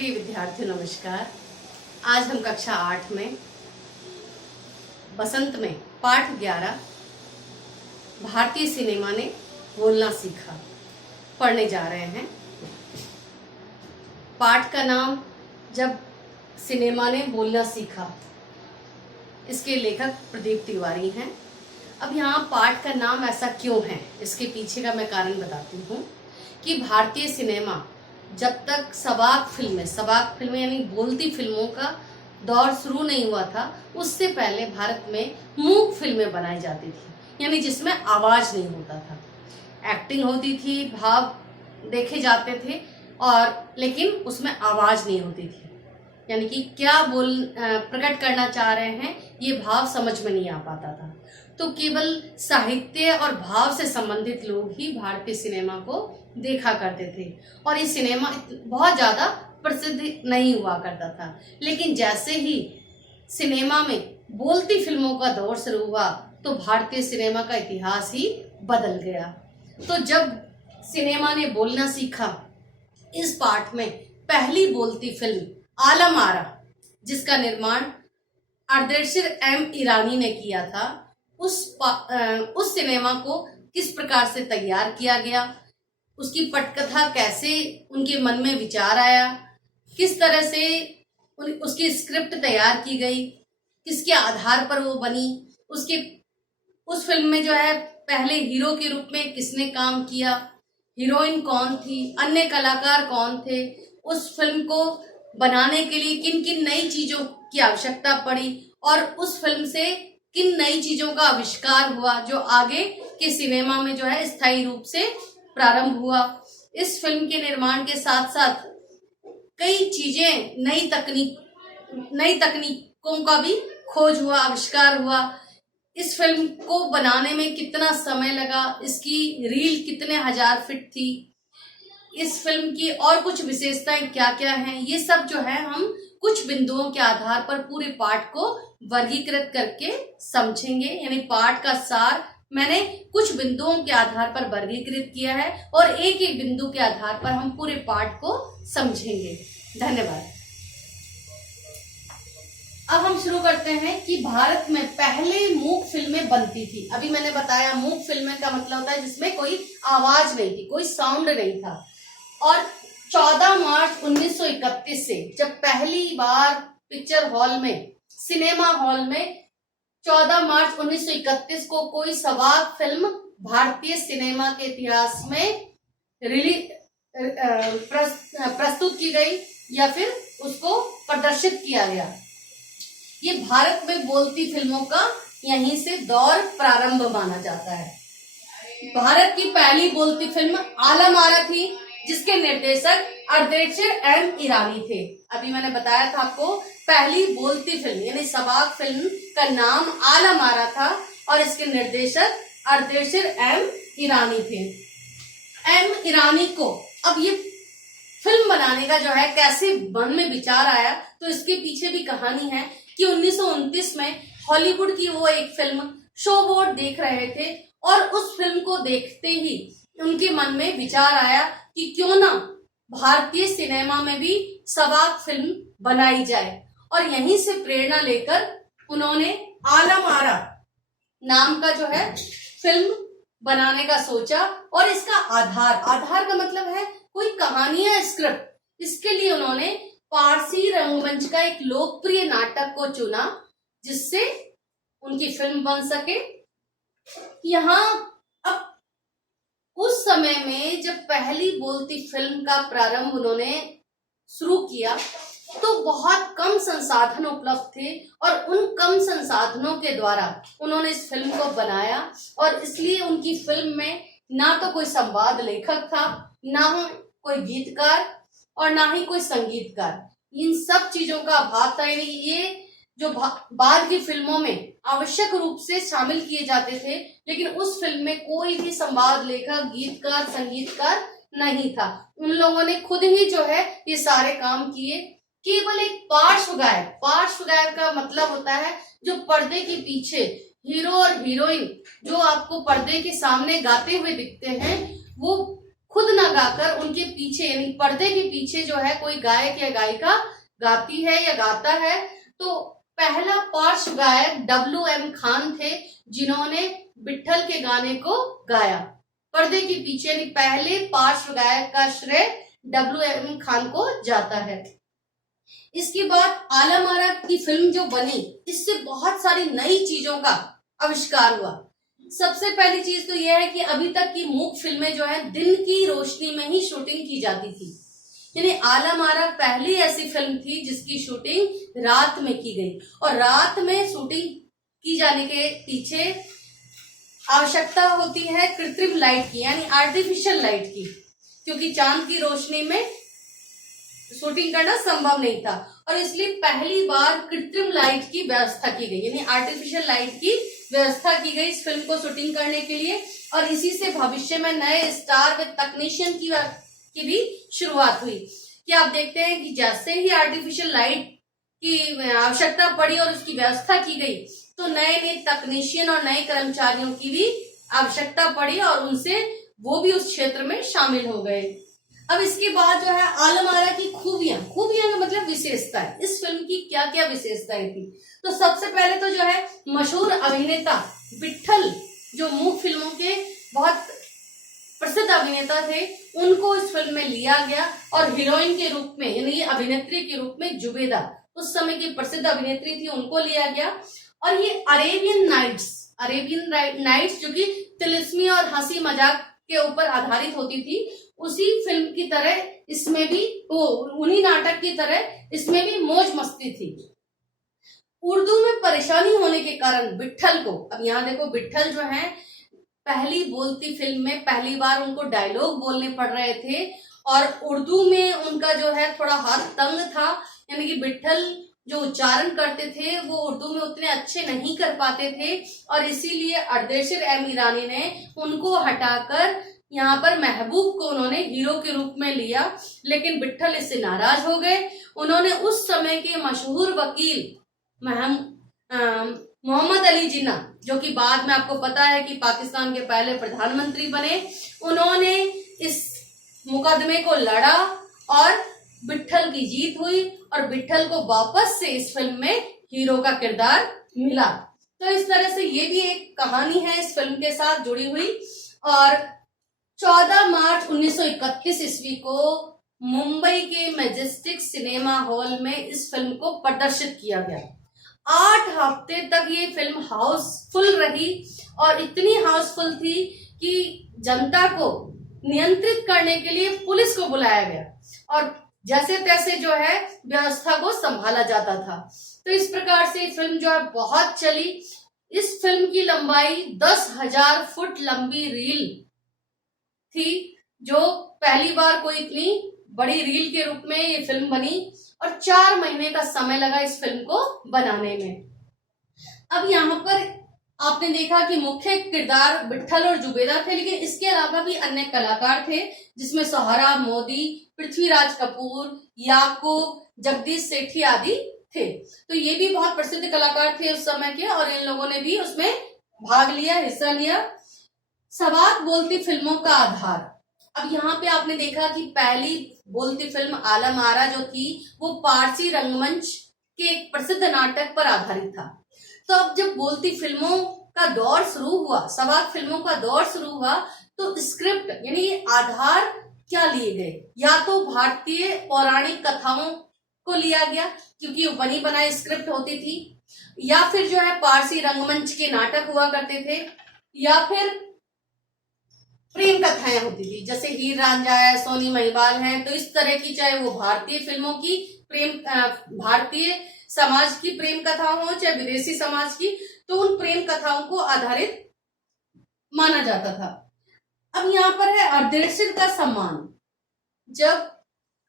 प्रिय विद्यार्थियों नमस्कार। आज हम कक्षा 8 में बसंत में पाठ 11 भारतीय सिनेमा ने बोलना सीखा पढ़ने जा रहे हैं। पाठ का नाम जब सिनेमा ने बोलना सीखा, इसके लेखक प्रदीप तिवारी हैं। अब यहाँ पाठ का नाम ऐसा क्यों है, इसके पीछे का मैं कारण बताती हूँ कि भारतीय सिनेमा जब तक सबाक फिल्में यानी बोलती फिल्मों का दौर शुरू नहीं हुआ था, उससे पहले भारत में मूक फिल्में बनाई जाती थी, यानी जिसमें आवाज नहीं होता था। एक्टिंग होती थी, भाव देखे जाते थे और लेकिन उसमें आवाज नहीं होती थी, यानी कि क्या प्रकट करना चाह रहे हैं ये भाव समझ में नहीं आ पाता था। तो केवल साहित्य और भाव से संबंधित लोग ही भारतीय सिनेमा को देखा करते थे और ये सिनेमा बहुत ज़्यादा प्रसिद्ध नहीं हुआ करता था। लेकिन जैसे ही सिनेमा में बोलती फिल्मों का दौर शुरू हुआ तो भारतीय सिनेमा का इतिहास ही बदल गया। तो जब सिनेमा ने बोलना सीखा, इस पाठ में पहली बोलती फिल्म आलम आरा, जिसका निर्माण अर्देशीर एम ईरानी ने किया था, उस सिनेमा को किस प्रकार से तैयार किया गया, उसकी पटकथा कैसे उनके मन में विचार आया, किस तरह से उसकी स्क्रिप्ट तैयार की गई, किसके आधार पर वो बनी, उस फिल्म में जो है पहले हीरो के रूप में किसने काम किया, हीरोइन कौन थी, अन्य कलाकार कौन थे, उस फिल्म को बनाने के लिए किन किन नई चीजों की आवश्यकता पड़ी और उस फिल्म से किन नई चीजों का आविष्कार हुआ जो आगे के सिनेमा में जो है स्थायी रूप से प्रारंभ हुआ। इस फिल्म के निर्माण के साथ साथ कई चीजें नई तकनीकों का भी खोज हुआ, आविष्कार हुआ। इस फिल्म को बनाने में कितना समय लगा, इसकी रील कितने हजार फीट थी, इस फिल्म की और कुछ विशेषताएं क्या क्या हैं, ये सब जो है हम कुछ बिंदुओं के आधार पर पूरे पाठ को वर्गीकृत करके समझेंगे। यानी पाठ का सार मैंने कुछ बिंदुओं के आधार पर वर्गीकृत किया है और एक एक बिंदु के आधार पर हम पूरे पाठ को समझेंगे। धन्यवाद। अब हम शुरू करते हैं कि भारत में पहले मूक फिल्में बनती थी। अभी मैंने बताया मूक फिल्में का मतलब होता है जिसमें कोई आवाज नहीं थी, कोई साउंड नहीं था। और 14 मार्च 1931 से जब पहली बार पिक्चर हॉल में, सिनेमा हॉल में 14 मार्च 1931 को कोई सबाक फिल्म भारतीय सिनेमा के इतिहास में प्रस्तुत की गई या फिर उसको प्रदर्शित किया गया। ये भारत में बोलती फिल्मों का यहीं से दौर प्रारंभ माना जाता है। भारत की पहली बोलती फिल्म आलम आरा थी, जिसके निर्देशक अर्देशीर एम ईरानी थे। अभी मैंने बताया था आपको, पहली बोलती फिल्म यानी सबाक फिल्म का नाम आलम आरा था और इसके निर्देशक अर्देशीर एम ईरानी थे। एम ईरानी को अब ये फिल्म बनाने का जो है कैसे मन में विचार आया, तो इसके पीछे भी कहानी है कि 1929 में हॉलीवुड की वो एक फिल्म शो बोट देख रहे थे और उस फिल्म को देखते ही उनके मन में विचार आया कि क्यों ना भारतीय सिनेमा में भी सबाक फिल्म बनाई जाए। और यहीं से प्रेरणा लेकर उन्होंने आलम आरा नाम का जो है फिल्म बनाने का सोचा। और इसका आधार का मतलब है कोई कहानी या स्क्रिप्ट। इसके लिए उन्होंने पारसी रंगमंच का एक लोकप्रिय नाटक को चुना जिससे उनकी फिल्म बन सके। यहाँ अब उस समय में जब पहली बोलती फिल्म का प्रारंभ उन्होंने शुरू किया तो बहुत कम संसाधन उपलब्ध थे और उन कम संसाधनों के द्वारा उन्होंने इस फिल्म को बनाया और इसलिए उनकी फिल्म में ना तो कोई संवाद लेखक था, ना कोई गीतकार और ना ही कोई संगीतकार। इन सब चीजों का अभाव था। यानी ये जो बाद की फिल्मों में आवश्यक रूप से शामिल किए जाते थे, लेकिन उस फिल्म में कोई भी संवाद लेखक, गीतकार, संगीतकार नहीं था। उन लोगों ने खुद ही जो है ये सारे काम किए। केवल एक पार्श्व गायक का मतलब होता है जो पर्दे के पीछे हीरो और हीरोइन जो आपको पर्दे के सामने गाते हुए दिखते हैं, वो खुद ना लगाकर उनके पीछे यानी पर्दे के पीछे जो है कोई गायक या गायिका गाती है या गाता है, तो पहला पार्श्व गायक WM खान थे जिन्होंने विट्ठल के गाने को गाया। पर्दे के पीछे यानी पहले पार्श्व गायक का श्रेय WM खान को जाता है। इसके बाद आलम आरा की फिल्म जो बनी, इससे बहुत सारी नई चीजों का आविष्कार हुआ। सबसे पहली चीज तो यह है कि अभी तक की मूक फिल्में जो है दिन की रोशनी में ही शूटिंग की जाती थी, यानी आलम आरा पहली ऐसी फिल्म थी जिसकी शूटिंग रात में की गई। और रात में शूटिंग की जाने के पीछे आवश्यकता होती है कृत्रिम लाइट की, यानी आर्टिफिशियल लाइट की, क्योंकि चांद की रोशनी में शूटिंग करना संभव नहीं था और इसलिए पहली बार कृत्रिम लाइट की व्यवस्था की गई, यानी आर्टिफिशियल लाइट की व्यवस्था की गई इस फिल्म को शूटिंग करने के लिए। और इसी से भविष्य में नए स्टार विद तकनीशियन की भी शुरुआत हुई कि आप देखते हैं कि जैसे ही आर्टिफिशियल लाइट की आवश्यकता पड़ी और उसकी व्यवस्था की गई, तो नए नए तकनीशियन और नए कर्मचारियों की भी आवश्यकता पड़ी और उनसे वो भी उस क्षेत्र में शामिल हो गए। अब इसके बाद जो है आलम आरा की खूबियां का मतलब विशेषताएं, इस फिल्म की क्या क्या विशेषताएं थी। तो सबसे पहले तो जो है मशहूर अभिनेता विट्ठल, जो मूक फिल्मों के बहुत प्रसिद्ध अभिनेता थे, उनको इस फिल्म में लिया गया और हीरोइन के रूप में यानी अभिनेत्री के रूप में जुबेदा, उस समय की प्रसिद्ध अभिनेत्री थी, उनको लिया गया। और ये अरेबियन नाइट्स जो कि तिलिस्मी और हंसी मजाक के ऊपर आधारित होती थी, उसी फिल्म की तरह इसमें भी उन्हीं नाटक की तरह इसमें भी मौज मस्ती थी। उर्दू में परेशानी होने के कारण विट्ठल को, अब यहाँ देखो विट्ठल जो है पहली बोलती फिल्म में पहली बार उनको डायलॉग बोलने पड़ रहे थे और उर्दू में उनका जो है थोड़ा हाथ तंग था, यानी कि विट्ठल जो उच्चारण करते थे वो उर्दू में उतने अच्छे नहीं कर पाते थे और इसीलिए अर्देशीर M ईरानी ने उनको हटाकर यहाँ पर महबूब को उन्होंने हीरो के रूप में लिया, लेकिन विट्ठल इससे नाराज हो गए। उन्होंने उस समय के मशहूर वकील मोहम्मद अली जिन्ना, जो कि बाद में आपको पता है कि पाकिस्तान के पहले प्रधानमंत्री बने, उन्होंने इस मुकदमे को लड़ा और विट्ठल की जीत हुई और विट्ठल को वापस से इस फिल्म में हीरो का किरदार मिला। तो इस तरह से ये भी एक कहानी है इस फिल्म के साथ जुड़ी हुई। और 14 मार्च 1931 ईस्वी को मुंबई के मैजेस्टिक सिनेमा हॉल में इस फिल्म को प्रदर्शित किया गया। 8 हफ्ते तक ये फिल्म हाउसफुल रही और इतनी हाउसफुल थी कि जनता को नियंत्रित करने के लिए पुलिस को बुलाया गया और जैसे तैसे जो है व्यवस्था को संभाला जाता था। तो इस प्रकार से फिल्म जो है बहुत चली। इस फिल्म की लंबाई 10,000 फुट लंबी रील थी, जो पहली बार कोई इतनी बड़ी रील के रूप में ये फिल्म बनी और 4 महीने का समय लगा इस फिल्म को बनाने में। अब यहाँ पर आपने देखा कि मुख्य किरदार विट्ठल और जुबेदा थे, लेकिन इसके अलावा भी अन्य कलाकार थे जिसमें सोहराब मोदी, पृथ्वीराज कपूर, याकूब, जगदीश सेठी आदि थे। तो ये भी बहुत प्रसिद्ध कलाकार थे उस समय के और इन लोगों ने भी उसमें भाग लिया, हिस्सा लिया। सवाक बोलती फिल्मों का आधार। अब यहाँ पे आपने देखा कि पहली बोलती फिल्म आलम आरा जो थी वो पारसी रंगमंच के एक प्रसिद्ध नाटक पर आधारित था। तो अब जब बोलती फिल्मों का दौर शुरू हुआ, सवाक फिल्मों का दौर शुरू हुआ, तो स्क्रिप्ट यानी आधार क्या लिए गए, या तो भारतीय पौराणिक कथाओं को लिया गया क्योंकि बनी बनाई स्क्रिप्ट होती थी, या फिर जो है पारसी रंगमंच के नाटक हुआ करते थे, या फिर प्रेम कथाएं होती थी जैसे हीर रांझा है, सोनी महिवाल है। तो इस तरह की, चाहे वो भारतीय फिल्मों की भारतीय समाज की प्रेम कथा हो चाहे विदेशी समाज की, तो उन प्रेम कथाओं को आधारित माना जाता था। अब यहाँ पर है अर्देशीर का सम्मान। जब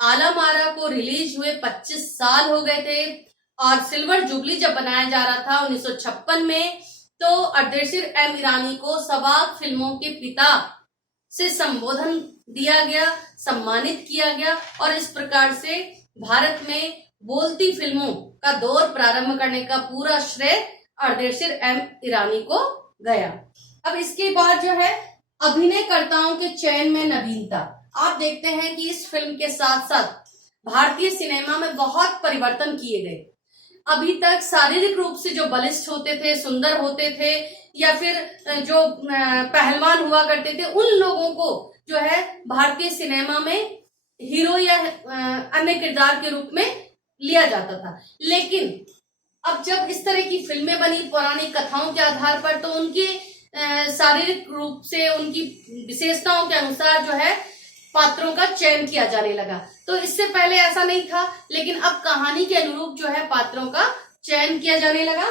आलम आरा को रिलीज हुए 25 साल हो गए थे और सिल्वर जुबली जब बनाया जा रहा था 1956 में, तो अर्देशीर M ईरानी को सवाक फिल्मों के पिता से संबोधन दिया गया, सम्मानित किया गया और इस प्रकार से भारत में बोलती फिल्मों का दौर प्रारंभ करने का पूरा श्रेय अर्देशीर M ईरानी को गया। अब इसके बाद जो है अभिनयकर्ताओं के चयन में नवीनता। आप देखते हैं कि इस फिल्म के साथ साथ भारतीय सिनेमा में बहुत परिवर्तन किए गए। अभी तक शारीरिक रूप से जो बलिष्ठ होते थे, सुंदर होते थे, या फिर जो पहलवान हुआ करते थे, उन लोगों को जो है भारतीय सिनेमा में हीरो या अन्य किरदार के रूप में लिया जाता था। लेकिन अब जब इस तरह की फिल्में बनी पुरानी कथाओं के आधार पर, तो उनके शारीरिक रूप से, उनकी विशेषताओं के अनुसार जो है पात्रों का चयन किया जाने लगा। तो इससे पहले ऐसा नहीं था, लेकिन अब कहानी के अनुरूप जो है पात्रों का चयन किया जाने लगा।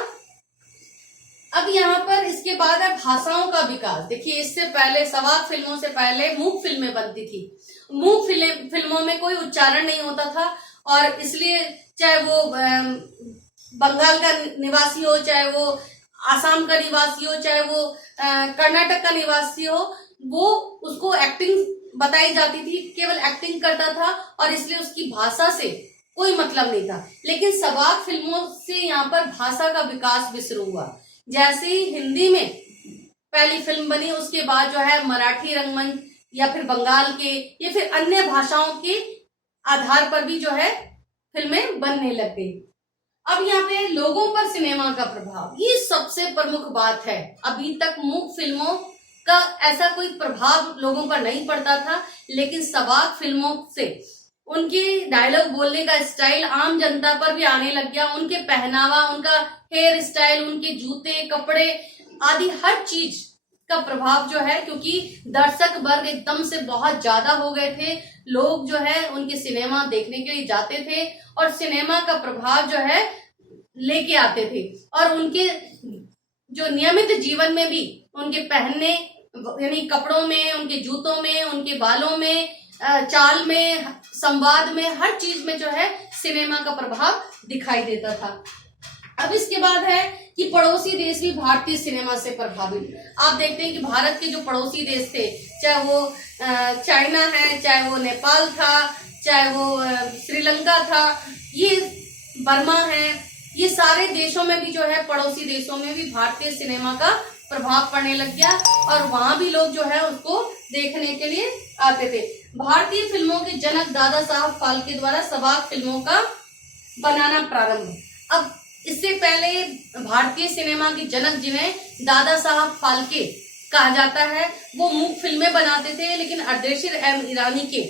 अब यहाँ पर इसके बाद है भाषाओं का विकास। देखिए, इससे पहले सवाक फिल्मों से पहले मूक फिल्में बनती थी। मूक फिल्मों में कोई उच्चारण नहीं होता था, और इसलिए चाहे वो बंगाल का निवासी हो, चाहे वो आसाम का निवासी हो, चाहे वो कर्नाटक का निवासी हो, वो उसको एक्टिंग बताई जाती थी, केवल एक्टिंग करता था, और इसलिए उसकी भाषा से कोई मतलब नहीं था। लेकिन सवाक फिल्मों से यहाँ पर भाषा का विकास भी शुरू हुआ। जैसे ही हिंदी में पहली फिल्म बनी, उसके बाद जो है मराठी रंगमंच या फिर बंगाल के या फिर अन्य भाषाओं के आधार पर भी जो है फिल्में बनने लग गई। अब यहाँ पे लोगों पर सिनेमा का प्रभाव, ये सबसे प्रमुख बात है। अभी तक मूक फिल्मों का ऐसा कोई प्रभाव लोगों पर नहीं पड़ता था, लेकिन सवाक फिल्मों से उनके डायलॉग बोलने का स्टाइल आम जनता पर भी आने लग गया। उनके पहनावा, उनका हेयर स्टाइल, उनके जूते, कपड़े आदि हर चीज का प्रभाव जो है, क्योंकि दर्शक वर्ग एकदम से बहुत ज्यादा हो गए थे, लोग जो है उनके सिनेमा देखने के लिए जाते थे और सिनेमा का प्रभाव जो है लेके आते थे, और उनके जो नियमित जीवन में भी उनके पहनने यानी कपड़ों में, उनके जूतों में, उनके बालों में, चाल में, संवाद में, हर चीज में जो है सिनेमा का प्रभाव दिखाई देता था। अब इसके बाद है कि पड़ोसी देश भी भारतीय सिनेमा से प्रभावित। आप देखते हैं कि भारत के जो पड़ोसी देश थे, चाहे वो चाइना है, चाहे वो नेपाल था, चाहे वो श्रीलंका था, ये बर्मा है, ये सारे देशों में भी जो है, पड़ोसी देशों में भी भारतीय सिनेमा का प्रभाव पड़ने लग गया, और वहां भी लोग जो है उसको देखने के लिए आते थे। भारतीय फिल्मों के जनक दादा साहब फाल्के द्वारा सवाक फिल्मों का बनाना प्रारंभ। अब इससे पहले भारतीय सिनेमा के जनक जिन्हें दादा साहब फाल्के कहा जाता है, वो मूक फिल्में बनाते थे, लेकिन अर्देशीर एम ईरानी के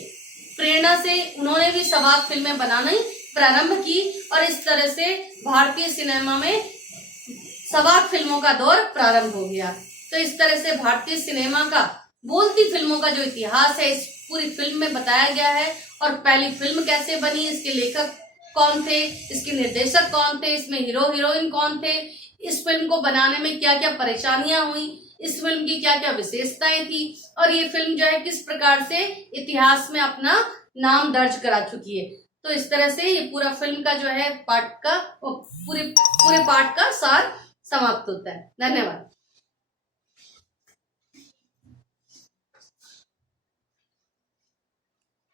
प्रेरणा से उन्होंने भी सवाक फिल्में बनानी प्रारंभ की, और इस तरह से भारतीय सिनेमा में सवाक फिल्मों का दौर प्रारंभ हो गया। तो इस तरह से भारतीय सिनेमा का, बोलती फिल्मों का जो इतिहास है इस पूरी फिल्म में बताया गया है, और पहली फिल्म कैसे बनी, इसके लेखक कौन थे, इसके निर्देशक कौन थे, इसमें हीरो हीरोइन कौन थे, इस फिल्म को बनाने में क्या क्या परेशानियां हुई, इस फिल्म की क्या क्या विशेषताएं थी, और ये फिल्म जो है किस प्रकार से इतिहास में अपना नाम दर्ज करा चुकी है। तो इस तरह से ये पूरा फिल्म का जो है पूरे पार्ट का सार समाप्त होता है। धन्यवाद।